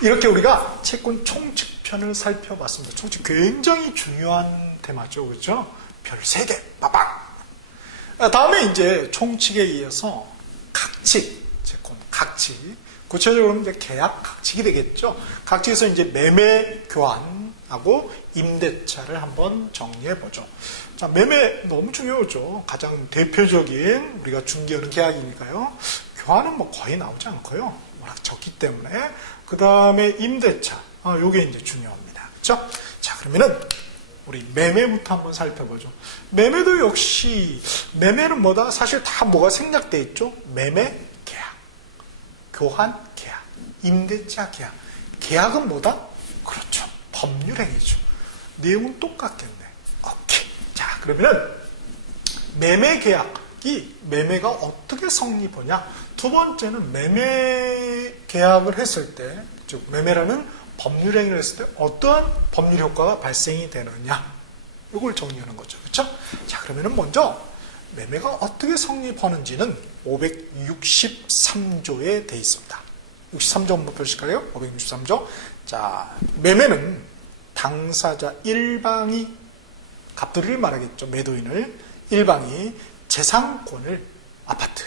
이렇게 우리가 채권 총칙편을 살펴봤습니다. 총칙 굉장히 중요한 테마죠. 그렇죠? 별 3개, 빠빵! 다음에 이제 총칙에 이어서 각칙, 채권, 각칙. 구체적으로 이제 계약 각칙이 되겠죠. 각칙에서 이제 매매 교환하고 임대차를 한번 정리해 보죠. 자, 매매 너무 중요하죠. 가장 대표적인 우리가 중개하는 계약이니까요. 교환은 뭐 거의 나오지 않고요. 워낙 적기 때문에. 그 다음에 임대차. 요게 이제 중요합니다. 그렇죠? 자, 그러면은 우리 매매부터 한번 살펴보죠. 매매도 역시 매매는 뭐다? 사실 다 뭐가 생략돼 있죠? 매매 계약, 교환 계약, 임대차 계약. 계약은 뭐다? 그렇죠. 법률행위죠. 내용은 똑같겠네. 오케이. 자, 그러면은 매매 계약이 매매가 어떻게 성립하냐? 두 번째는 매매 계약을 했을 때, 즉 매매라는 법률행위를 했을 때 어떠한 법률 효과가 발생이 되느냐? 이걸 정리하는 거죠. 그렇죠? 자, 그러면은 먼저 매매가 어떻게 성립하는지는 563조에 되어 있습니다. 63조 한번 펴주실까요? 563조. 자, 매매는 당사자 일방이 갑돌이를 말하겠죠. 매도인을 일방이 재산권을 아파트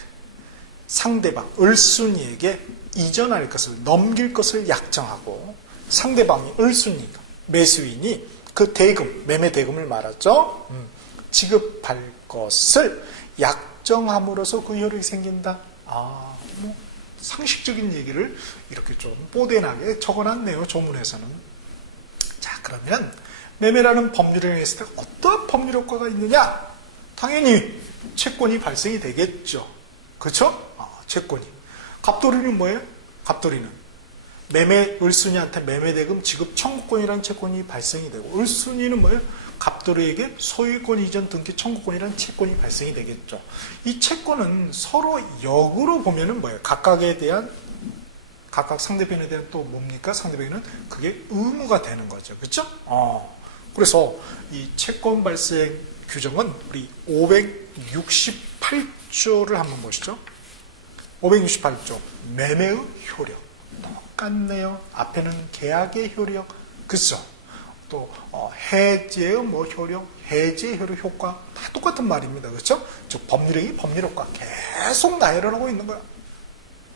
상대방 을순이에게 이전할 것을 넘길 것을 약정하고 상대방이 을순이가 매수인이 그 대금 매매 대금을 말하죠. 지급할 것을 약정함으로써 그 효력이 생긴다. 뭐 상식적인 얘기를 이렇게 좀 뽀대나게 적어놨네요. 조문에서는. 자, 그러면 매매라는 법률을 했을 때 어떠한 법률 효과가 있느냐? 당연히 채권이 발생이 되겠죠. 그렇죠? 채권이. 갑돌이는 뭐예요? 갑돌이는 매매 을순이한테 매매대금 지급 청구권이라는 채권이 발생이 되고, 을순이는 뭐예요? 갑돌이에게 소유권 이전 등기 청구권이라는 채권이 발생이 되겠죠. 이 채권은 서로 역으로 보면은 뭐예요? 각각 상대편에 대한 또 뭡니까? 상대편에는 그게 의무가 되는 거죠. 그렇죠? 그래서 이 채권 발생 규정은 우리 568조를 한번 보시죠. 568조 매매의 효력 똑같네요. 앞에는 계약의 효력, 그죠? 또 해제의 뭐 효력, 해제의 효력 효과 다 똑같은 말입니다. 그렇죠? 즉 법률행위, 법률효과 계속 나열을 하고 있는 거야.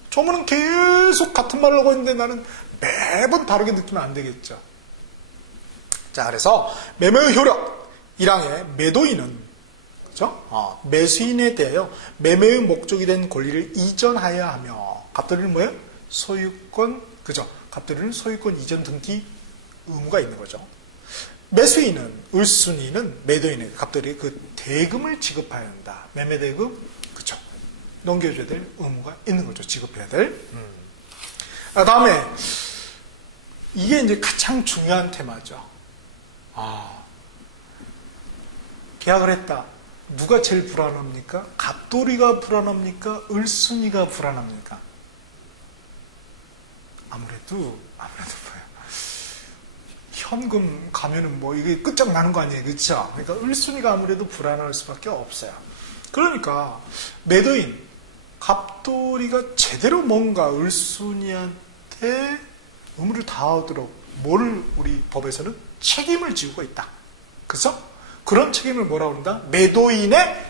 조문은 계속 같은 말을 하고 있는데 나는 매번 다르게 느끼면 안 되겠죠. 자, 그래서 매매의 효력 1항에 매도인은 그렇죠? 매수인에 대하여 매매의 목적이 된 권리를 이전하여야 하며, 갑돌이는 뭐예요? 소유권, 그죠? 갑돌이는 소유권 이전 등기 의무가 있는 거죠. 매수인은, 을순이는 매도인에게 갑돌이 그 대금을 지급해야 한다. 매매 대금, 그죠? 넘겨줘야 될 의무가 있는 거죠. 지급해야 될. 다음에 이게 이제 가장 중요한 테마죠. 계약을 했다. 누가 제일 불안합니까? 갑돌이가 불안합니까? 을순이가 불안합니까? 아무래도 뭐예요? 현금 가면은 뭐 이게 끝장나는 거 아니에요? 그렇죠? 그러니까 을순이가 아무래도 불안할 수밖에 없어요. 그러니까 매도인 갑돌이가 제대로 뭔가 을순이한테 의무를 다하도록 뭐를 우리 법에서는 책임을 지우고 있다. 그래서 그런 책임을 뭐라고 그런다? 매도인의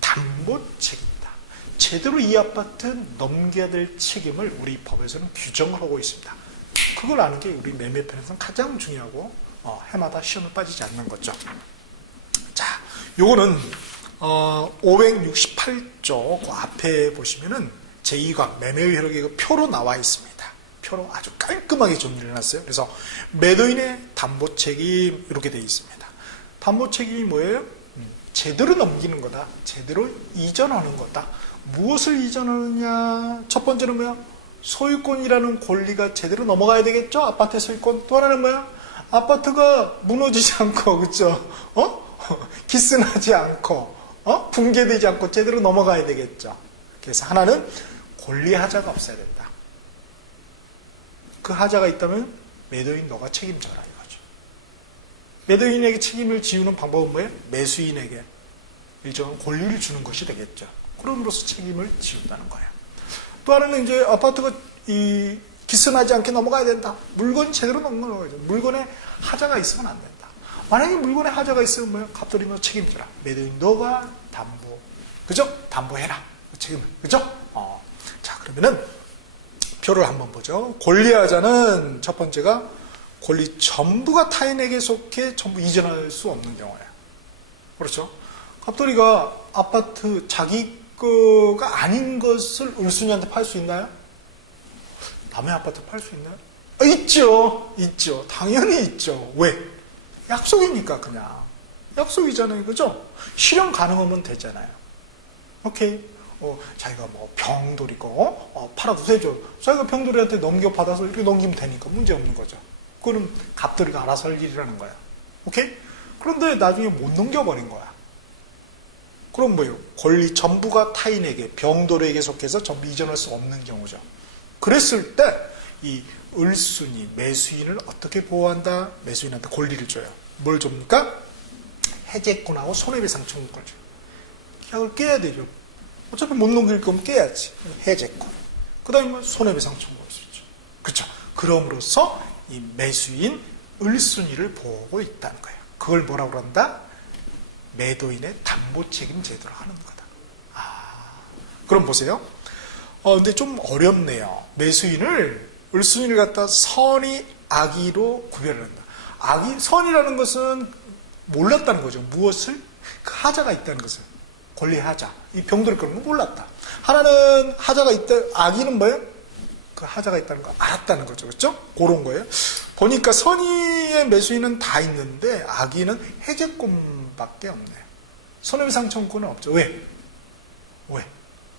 담보 책임이다. 제대로 이 아파트 넘겨야 될 책임을 우리 법에서는 규정을 하고 있습니다. 그걸 아는 게 우리 매매편에서는 가장 중요하고 해마다 시험에 빠지지 않는 거죠. 자, 요거는 568조 그 앞에 보시면은 제2강 매매의 효력이 표로 나와 있습니다. 표로 아주 깔끔하게 정리를 해놨어요. 그래서 매도인의 담보 책임 이렇게 되어 있습니다. 담보 책임이 뭐예요? 제대로 넘기는 거다. 제대로 이전하는 거다. 무엇을 이전하느냐? 첫 번째는 뭐야? 소유권이라는 권리가 제대로 넘어가야 되겠죠? 아파트의 소유권. 또 하나는 뭐야? 아파트가 무너지지 않고, 그쵸? 기스나지 않고, 붕괴되지 않고 제대로 넘어가야 되겠죠? 그래서 하나는 권리 하자가 없어야 된다. 그 하자가 있다면 매도인 너가 책임져라 이거죠. 매도인에게 책임을 지우는 방법은 뭐예요? 매수인에게 일정한 권리를 주는 것이 되겠죠. 그럼으로써 책임을 지운다는 거예요. 또 하나는 이제 아파트가 기스나지 않게 넘어가야 된다. 물건이 제대로 넘어가야죠. 물건에 하자가 있으면 안 된다. 만약에 물건에 하자가 있으면 뭐예요? 갑돌이 너 책임져라. 매도인 너가 담보, 그죠? 담보해라. 책임을, 그죠? 자, 그러면은 표를 한번 보죠. 권리하자는 첫 번째가 권리 전부가 타인에게 속해 전부 이전할 수 없는 경우예요. 그렇죠? 갑돌이가 아파트 자기 거가 아닌 것을 을순이한테 팔 수 있나요? 남의 아파트 팔 수 있나요? 있죠. 있죠. 당연히 있죠. 왜? 약속이니까 그냥. 약속이잖아요. 그죠? 실현 가능하면 되잖아요. 오케이. 자기가 뭐 병돌이고 팔아두세요. 자기가 병돌이한테 넘겨받아서 이렇게 넘기면 되니까 문제 없는 거죠. 그거는 갑돌이가 알아서 할 일이라는 거야. 오케이? 그런데 나중에 못 넘겨버린 거야. 그럼 뭐예요? 권리 전부가 타인에게, 병돌에게 속해서 전부 이전할 수 없는 경우죠. 그랬을 때 이 을순이, 매수인을 어떻게 보호한다? 매수인한테 권리를 줘요. 뭘 줍니까? 해제권하고 손해배상 청구권을 줘요. 계약을 깨야 되죠. 어차피 못 넘길 거면 깨야지. 해제권. 그 다음에 손해배상 청구할 수 있죠. 그렇죠? 그럼으로써 이 매수인 을순이를 보호하고 있다는 거예요. 그걸 뭐라고 그런다? 매도인의 담보책임 제도를 하는 거다. 그럼 보세요. 근데 좀 어렵네요. 매수인을, 을순이를 갖다 선의, 악의로 구별을 한다. 선이라는 것은 몰랐다는 거죠. 무엇을? 그 하자가 있다는 것을. 권리 하자. 이 병들을 그런 거 몰랐다. 하나는 하자가 있다, 악의는 뭐예요? 그 하자가 있다는 거 알았다는 거죠. 그렇죠? 그런 거예요. 보니까 선의의 매수인은 다 있는데 악의는 해제권밖에 없네요. 손해배상 청구는 없죠. 왜?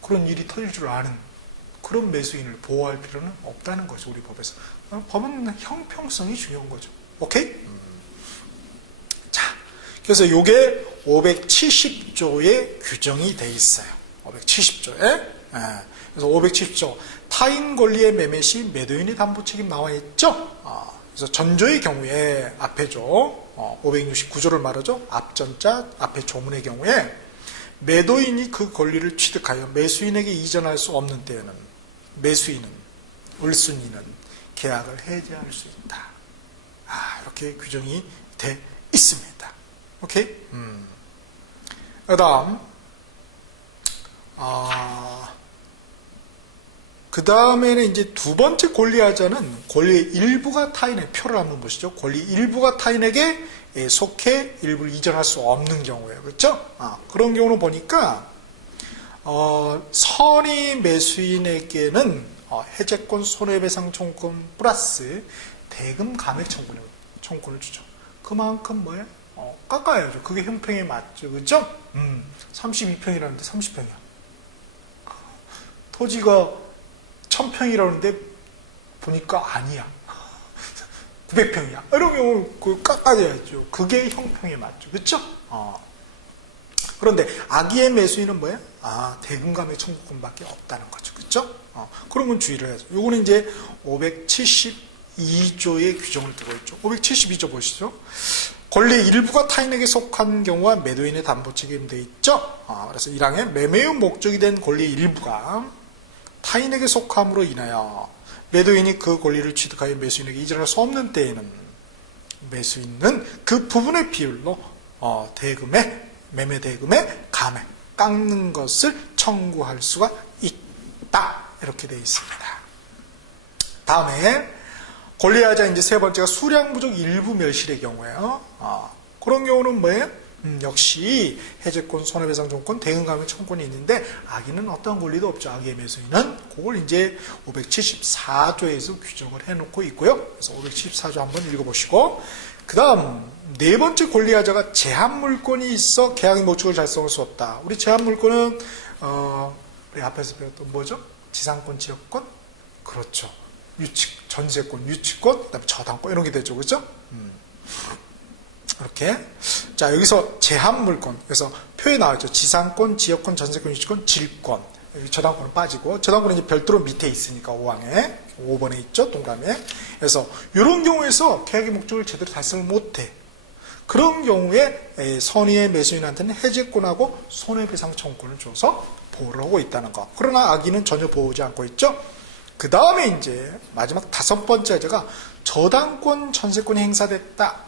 그런 일이 터질 줄 아는 그런 매수인을 보호할 필요는 없다는 거죠. 우리 법에서. 법은 형평성이 중요한 거죠. 오케이? 자, 그래서 이게 570조에 규정이 돼 있어요. 570조에. 그래서 570조 타인 권리의 매매 시 매도인의 담보 책임 나와 있죠. 그래서 전조의 경우에 앞에죠. 569조를 말하죠. 앞전자 앞에 조문의 경우에 매도인이 그 권리를 취득하여 매수인에게 이전할 수 없는 때에는 매수인은, 을순이는 계약을 해지할 수 있다. 이렇게 규정이 돼 있습니다. 오케이? 그 다음, 그 다음에는 이제 두 번째 권리하자는 권리의 일부가 타인의 표를 한번 보시죠. 권리 일부가 타인에게 속해 일부를 이전할 수 없는 경우예요. 그렇죠? 그런 경우는 보니까 선의 매수인에게는 해제권, 손해배상 청구권 플러스 대금 감액 청구권을 주죠. 그만큼 뭐예요? 깎아야죠. 그게 형평에 맞죠. 그렇죠? 32평이라는데 30평이야. 토지가 1000평이라는데 보니까 아니야. 900평이야. 이런 경우 그 깎아야죠. 그게 형평에 맞죠. 그렇죠? 그런데 악의의 매수인은 뭐예요? 대금 감액 청구권밖에 없다는 거죠. 그렇죠? 그런 건 주의를 해야죠. 요거는 이제 572조의 규정을 두고 있죠. 572조 보시죠. 권리의 일부가 타인에게 속한 경우와 매도인의 담보 책임되어 있죠. 그래서 1항에 매매의 목적이 된 권리의 일부가 타인에게 속함으로 인하여 매도인이 그 권리를 취득하여 매수인에게 이전할 수 없는 때에는 매수인은 그 부분의 비율로 매매 대금의 감액, 깎는 것을 청구할 수가 있다. 이렇게 되어 있습니다. 다음에 권리하자 이제 세 번째가 수량 부족 일부 멸실의 경우예요. 그런 경우는 뭐예요? 역시 해제권, 손해배상 청구권, 대금 감액 청구권이 있는데 악의는 어떤 권리도 없죠. 악의의 매수인은 그걸 이제 574조에서 규정을 해놓고 있고요. 그래서 574조 한번 읽어보시고 그 다음 네 번째 권리하자가 제한물권이 있어 계약의 목적을 달성할 수 없다. 우리 제한물권은 우리 앞에서 배웠던 뭐죠? 지상권, 지역권? 그렇죠. 유치, 전세권, 유치권, 그다음에 저당권 이런 게 되죠. 그렇죠? 이렇게. 자, 여기서 제한물권. 그래서 표에 나와있죠. 지상권, 지역권, 전세권, 유치권, 질권. 여기 저당권은 빠지고, 저당권은 이제 별도로 밑에 있으니까 5항에, 5번에 있죠. 동그라미에. 그래서 이런 경우에서 계약의 목적을 제대로 달성을 못해. 그런 경우에 선의의 매수인한테는 해제권하고 손해배상 청구권을 줘서 보호를 하고 있다는 거. 그러나 악의는 전혀 보호하지 않고 있죠. 그 다음에 이제 마지막 5번째가 저당권, 전세권이 행사됐다.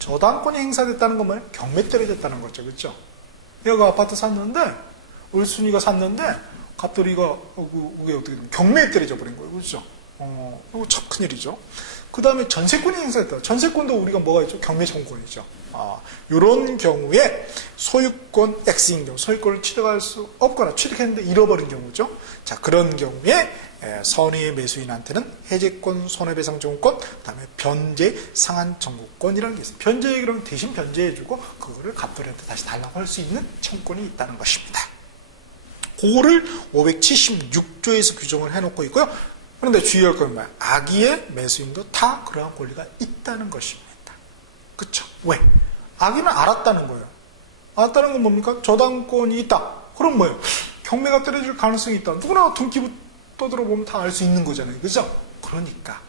저당권이 행사됐다는 건 뭐예요? 경매 때려졌다는 거죠. 그렇죠? 얘가 아파트 샀는데, 을순이가 샀는데, 갑돌이가, 그게 어떻게 되면 경매에 때려져 버린 거예요. 그렇죠? 이거 참 큰일이죠. 그 다음에 전세권이 행사됐다. 전세권도 우리가 뭐가 있죠? 경매 청구권이죠. 이런 경우에 소유권 X인 경우, 소유권을 취득할 수 없거나 취득했는데 잃어버린 경우죠. 자, 그런 경우에 선의의 매수인한테는 해제권, 손해배상청구권, 그 다음에 변제, 상한 청구권이라는 게 있어요. 변제, 그러면 대신 변제해주고 그거를 갑돌이한테 다시 달라고 할 수 있는 청구권이 있다는 것입니다. 그거를 576조에서 규정을 해놓고 있고요. 그런데 주의할 건 뭐야? 악의의 매수인도 다 그러한 권리가 있다는 것입니다. 그쵸? 왜? 악의는 알았다는 거예요. 알았다는 건 뭡니까? 저당권이 있다. 그럼 뭐예요? 경매가 때려질 가능성이 있다. 누구나 등기부 떠들어보면 다 알 수 있는 거잖아요. 그죠? 그러니까.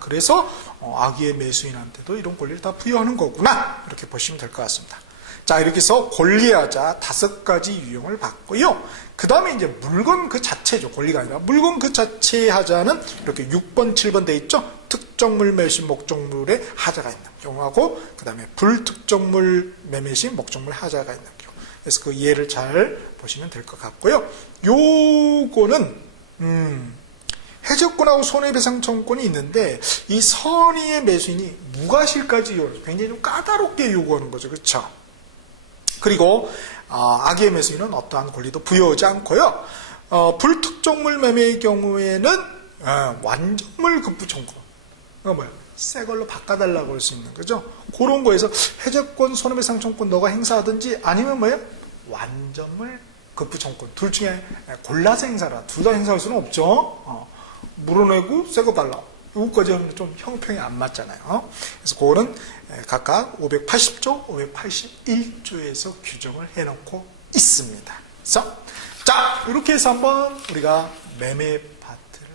그래서 악의의 매수인한테도 이런 권리를 다 부여하는 거구나. 이렇게 보시면 될 것 같습니다. 자, 이렇게 해서 권리하자 5가지 유형을 봤고요. 그 다음에 이제 물건 그 자체죠. 권리가 아니라 물건 그 자체의 하자는 이렇게 6번, 7번 돼 있죠. 특정물 매매 시 목적물에 하자가 있는 경우하고, 그 다음에 불특정물 매매 시 목적물 하자가 있는 경우. 그래서 그 예를 잘 보시면 될 것 같고요. 요거는 해적권하고 손해배상 청구권이 있는데, 이 선의의 매수인이 무과실까지 요구해요. 굉장히 좀 까다롭게 요구하는 거죠. 그렇죠? 그리고 악의의 매수인은 어떠한 권리도 부여하지 않고요. 불특정물 매매의 경우에는 완전물 급부 청구. 뭐야? 새 걸로 바꿔달라고 할 수 있는 거죠. 그런 거에서 해적권, 손해배상 청구권 너가 행사하든지, 아니면 뭐예요? 완전물 급부 청구권. 둘 중에 골라서 행사라. 둘 다 행사할 수는 없죠. 물어내고 새 거 달라. 이거까지 하면 좀 형평이 안 맞잖아요. 그래서 그거는 각각 580조, 581조에서 규정을 해놓고 있습니다. 그래서 자, 이렇게 해서 한번 우리가 매매 파트를